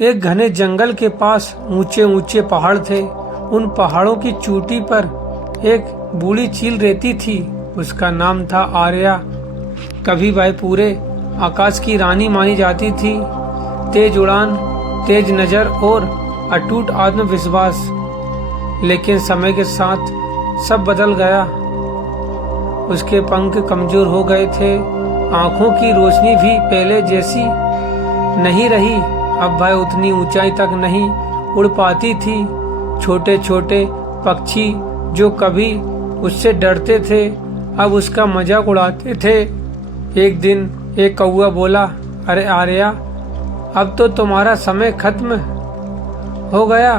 एक घने जंगल के पास ऊंचे ऊंचे पहाड़ थे। उन पहाड़ों की चोटी पर एक बूढ़ी चील रहती थी। उसका नाम था आर्या। कभी वह पूरे आकाश की रानी मानी जाती थी। तेज उड़ान, तेज नजर और अटूट आत्मविश्वास। लेकिन समय के साथ सब बदल गया। उसके पंख कमजोर हो गए थे। आंखों की रोशनी भी पहले जैसी नहीं रही। अब वह उतनी ऊंचाई तक नहीं उड़ पाती थी। छोटे छोटे पक्षी जो कभी उससे डरते थे अब उसका मजाक उड़ाते थे। एक दिन एक कौवा बोला, अरे आर्या, अब तो तुम्हारा समय खत्म हो गया।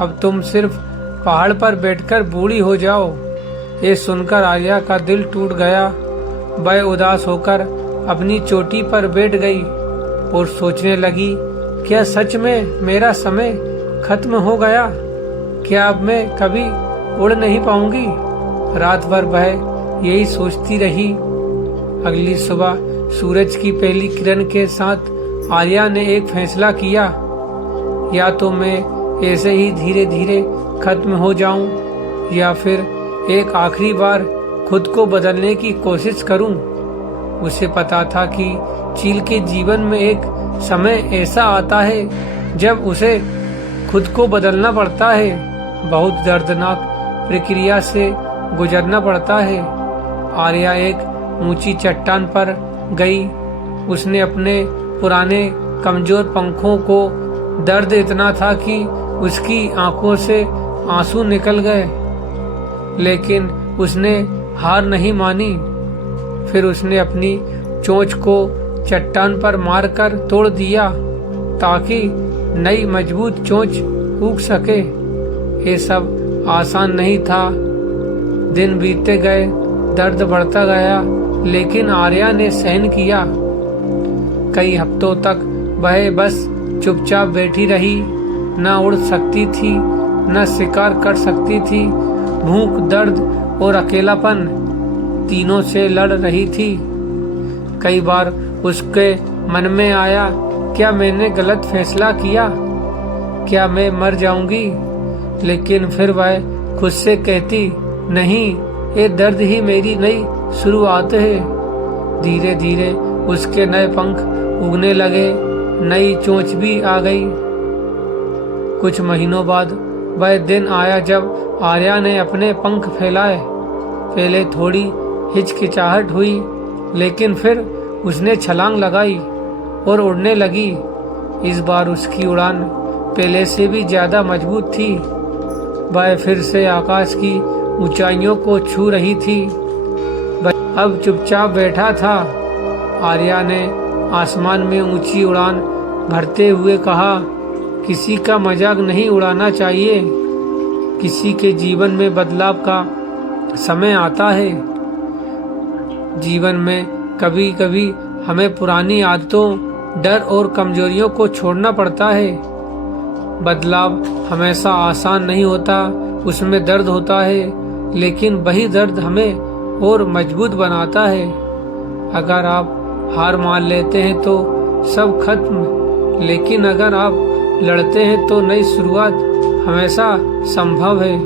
अब तुम सिर्फ पहाड़ पर बैठकर बूढ़ी हो जाओ। ये सुनकर आर्या का दिल टूट गया। वह उदास होकर अपनी चोटी पर बैठ गई और सोचने लगी, क्या सच में मेरा समय खत्म हो गया? क्या अब मैं कभी उड़ नहीं पाऊंगी? रात भर वह यही सोचती रही। अगली सुबह सूरज की पहली किरण के साथ आर्या ने एक फैसला किया, या तो मैं ऐसे ही धीरे धीरे खत्म हो जाऊं या फिर एक आखिरी बार खुद को बदलने की कोशिश करूं। उसे पता था कि चील के जीवन में एक समय ऐसा आता है जब उसे खुद को बदलना पड़ता है। बहुत दर्दनाक प्रक्रिया से गुजरना पड़ता है। आर्या एक ऊंची चट्टान पर गई। उसने अपने पुराने कमजोर पंखों को दर्द इतना था कि उसकी आंखों से आंसू निकल गए, लेकिन उसने हार नहीं मानी। फिर उसने अपनी चोंच को चट्टान पर मारकर तोड़ दिया ताकि नई मजबूत चोंच उग सके। ये सब आसान नहीं था। दिन बीतते गए, दर्द बढ़ता गया, लेकिन आर्या ने सहन किया। कई हफ्तों तक वह बस चुपचाप बैठी रही। न उड़ सकती थी, न शिकार कर सकती थी। भूख, दर्द और अकेलापन तीनों से लड़ रही थी। कई बार उसके मन में आया, क्या मैंने गलत फैसला किया? क्या मैं मर जाऊंगी? लेकिन फिर वह खुद से कहती, नहीं, ये दर्द ही मेरी नई शुरुआत है। धीरे धीरे उसके नए पंख उगने लगे, नई चोंच भी आ गई। कुछ महीनों बाद वह दिन आया जब आर्या ने अपने पंख फैलाए। पहले थोड़ी हिचकिचाहट हुई, लेकिन फिर उसने छलांग लगाई और उड़ने लगी। इस बार उसकी उड़ान पहले से भी ज्यादा मजबूत थी। वह फिर से आकाश की ऊंचाइयों को छू रही थी। वह अब चुपचाप बैठा था। आर्या ने आसमान में ऊंची उड़ान भरते हुए कहा, किसी का मजाक नहीं उड़ाना चाहिए। किसी के जीवन में बदलाव का समय आता है। जीवन में कभी कभी हमें पुरानी आदतों, डर और कमजोरियों को छोड़ना पड़ता है। बदलाव हमेशा आसान नहीं होता, उसमें दर्द होता है, लेकिन वही दर्द हमें और मजबूत बनाता है। अगर आप हार मान लेते हैं तो सब खत्म, लेकिन अगर आप लड़ते हैं तो नई शुरुआत हमेशा संभव है।